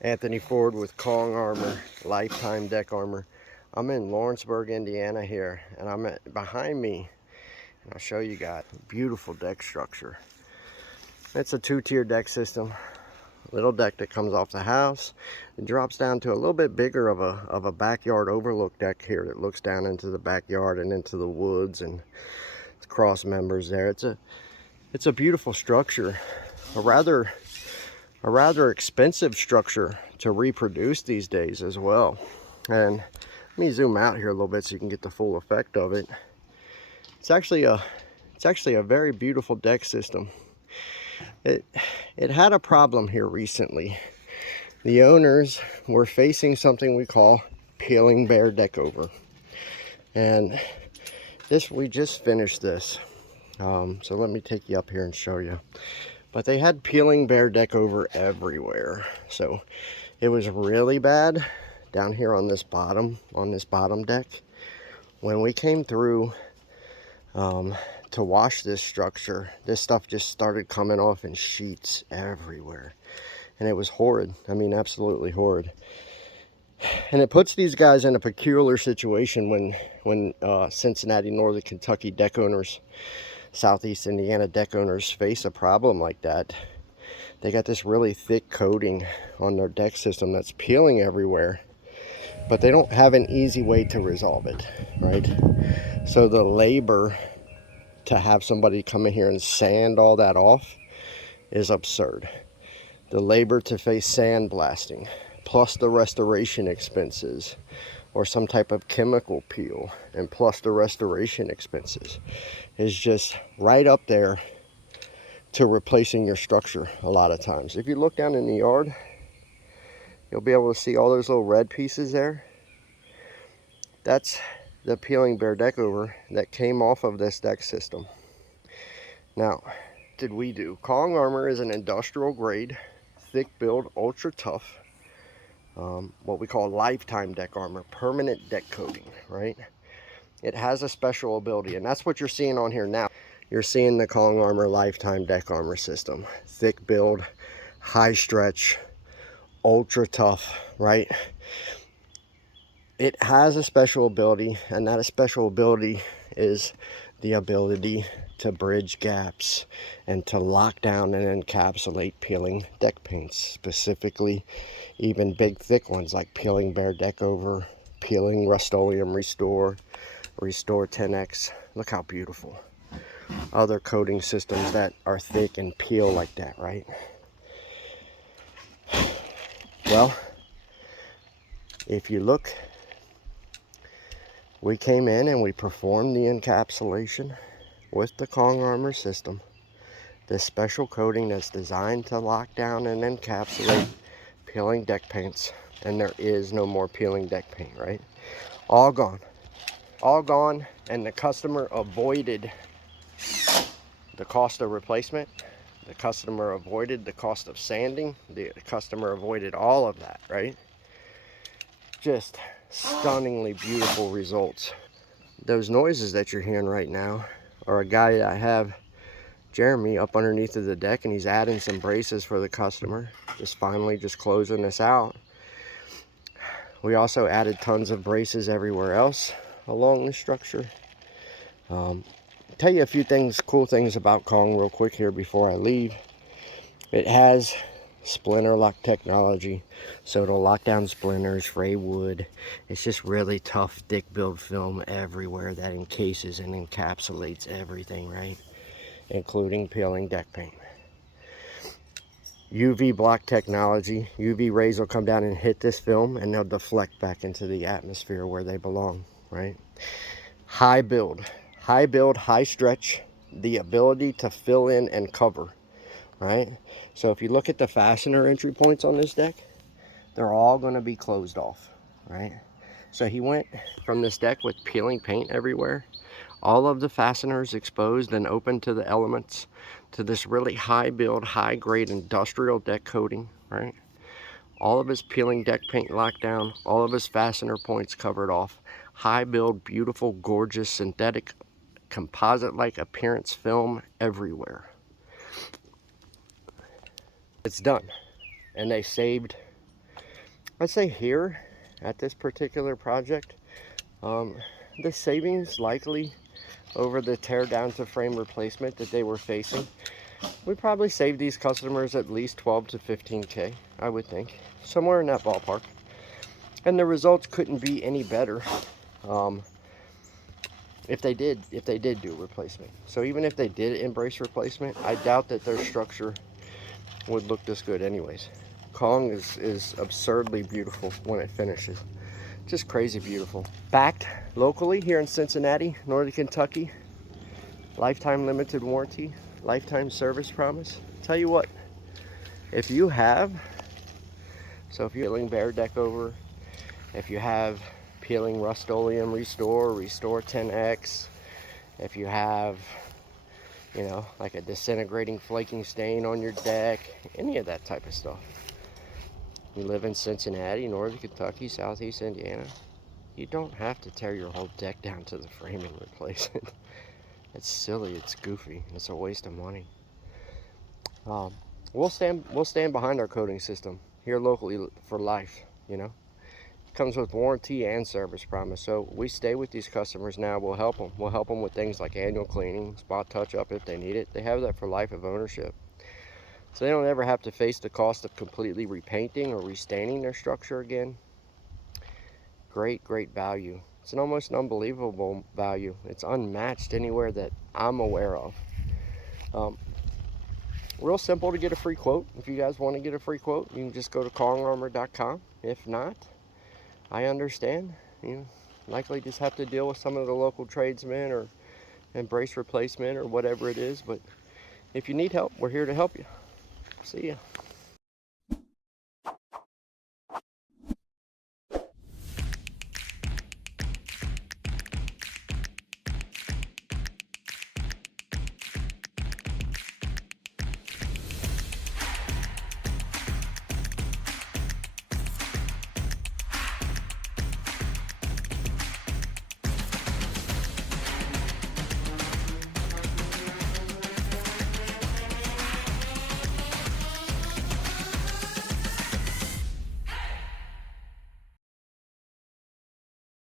Anthony Ford with 𝗗𝗲𝗵𝗿 Lifetime Deck Armor. I'm in Lawrenceburg, Indiana here, and behind me, and I'll show you guys, beautiful deck structure. It's a two-tier deck system. Little deck that comes off the house. It drops down to a little bit bigger of a backyard overlook deck here that looks down into the backyard and into the woods and cross members there. It's a beautiful structure. A rather expensive structure to reproduce these days as well. And let me zoom out here a little bit so you can get the full effect of it. It's actually a very beautiful deck system. It had a problem here recently. The owners were facing something we call Peeling Behr DeckOver, and we just finished this. So let me take you up here and show you. But they had Peeling Behr DeckOver everywhere. So it was really bad down here on this bottom deck. When we came through to wash this structure, this stuff just started coming off in sheets everywhere. And it was horrid. I mean, absolutely horrid. And it puts these guys in a peculiar situation when Cincinnati, Northern Kentucky deck owners, Southeast Indiana deck owners face a problem like that. They got this really thick coating on their deck system that's peeling everywhere, but they don't have an easy way to resolve it, right? So the labor to have somebody come in here and sand all that off is absurd. The labor to face sandblasting, plus the restoration expenses, or some type of chemical peel, and plus the restoration expenses, is just right up there to replacing your structure a lot of times. If you look down in the yard, you'll be able to see all those little red pieces there. That's the Peeling Behr DeckOver that came off of this deck system. Now, what did we do? 𝗗𝗲𝗵𝗿 is an industrial grade, thick build, ultra tough, what we call lifetime deck armor, permanent deck coating, right? It has a special ability, and that's what you're seeing on here now. You're seeing the 𝗗𝗲𝗵𝗿 Lifetime Deck Armor System. Thick build, high stretch, ultra tough, right? It has a special ability, and that special ability is the ability to bridge gaps and to lock down and encapsulate peeling deck paints, specifically even big thick ones like Peeling Behr DeckOver, Peeling Rust-Oleum Restore, Restore 10X. Look how beautiful. Other coating systems that are thick and peel like that, right? Well, if you look, we came in and we performed the encapsulation with the 𝗗𝗲𝗵𝗿 system. This special coating that's designed to lock down and encapsulate peeling deck paints. And there is no more peeling deck paint, right? All gone. All gone, and the customer avoided the cost of replacement. The customer avoided the cost of sanding. The customer avoided all of that, right? Just stunningly beautiful results. Those noises that you're hearing right now are a guy that I have, Jeremy, up underneath of the deck, and he's adding some braces for the customer. Just closing this out. We also added tons of braces everywhere else along the structure. Tell you a few cool things about 𝗗𝗲𝗵𝗿 real quick here before I leave. It has splinter lock technology, so it'll lock down splinters, fray wood. It's just really tough, thick build film everywhere that encases and encapsulates everything, right? Including peeling deck paint. UV block technology. UV rays will come down and hit this film, and they'll deflect back into the atmosphere where they belong, right? High build, high stretch, the ability to fill in and cover, right? So if you look at the fastener entry points on this deck, they're all going to be closed off, right? So he went from this deck with peeling paint everywhere, all of the fasteners exposed and open to the elements, to this really high build, high grade industrial deck coating, right? All of his peeling deck paint locked down, all of his fastener points covered off, high build, beautiful, gorgeous, synthetic, composite-like appearance film everywhere. It's done. And they saved I'd say here at this particular project, the savings likely over the tear down to frame replacement that they were facing, we probably saved these customers at least 12 to 15K, I would think, somewhere in that ballpark. And the results couldn't be any better if they did do replacement. So even if they did embrace replacement, I doubt that their structure would look this good anyways. Kong is absurdly beautiful when it finishes. Just crazy beautiful. Backed locally here in Cincinnati, Northern Kentucky. Lifetime limited warranty, lifetime service promise. Tell you what, if you have, so if you're peeling Behr DeckOver, if you have peeling Rust-Oleum Restore 10X, if you have, you know, like a disintegrating flaking stain on your deck, any of that type of stuff. You live in Cincinnati, Northern Kentucky, Southeast Indiana, you don't have to tear your whole deck down to the frame and replace it. It's silly, it's goofy, it's a waste of money. We'll stand behind our coating system here locally for life, you know. It comes with warranty and service promise. So we stay with these customers now. We'll help them. We'll help them with things like annual cleaning, spot touch up if they need it. They have that for life of ownership. So they don't ever have to face the cost of completely repainting or restaining their structure again. Great value. It's an almost unbelievable value. It's unmatched anywhere that I'm aware of. Real simple to get a free quote. If you guys want to get a free quote, you can just go to 𝗕𝗵𝗵𝗃𝗃𝗏𝗏𝗃𝗏𝗃. If not, I understand. You likely just have to deal with some of the local tradesmen or embrace replacement or whatever it is. But if you need help, we're here to help you. See ya.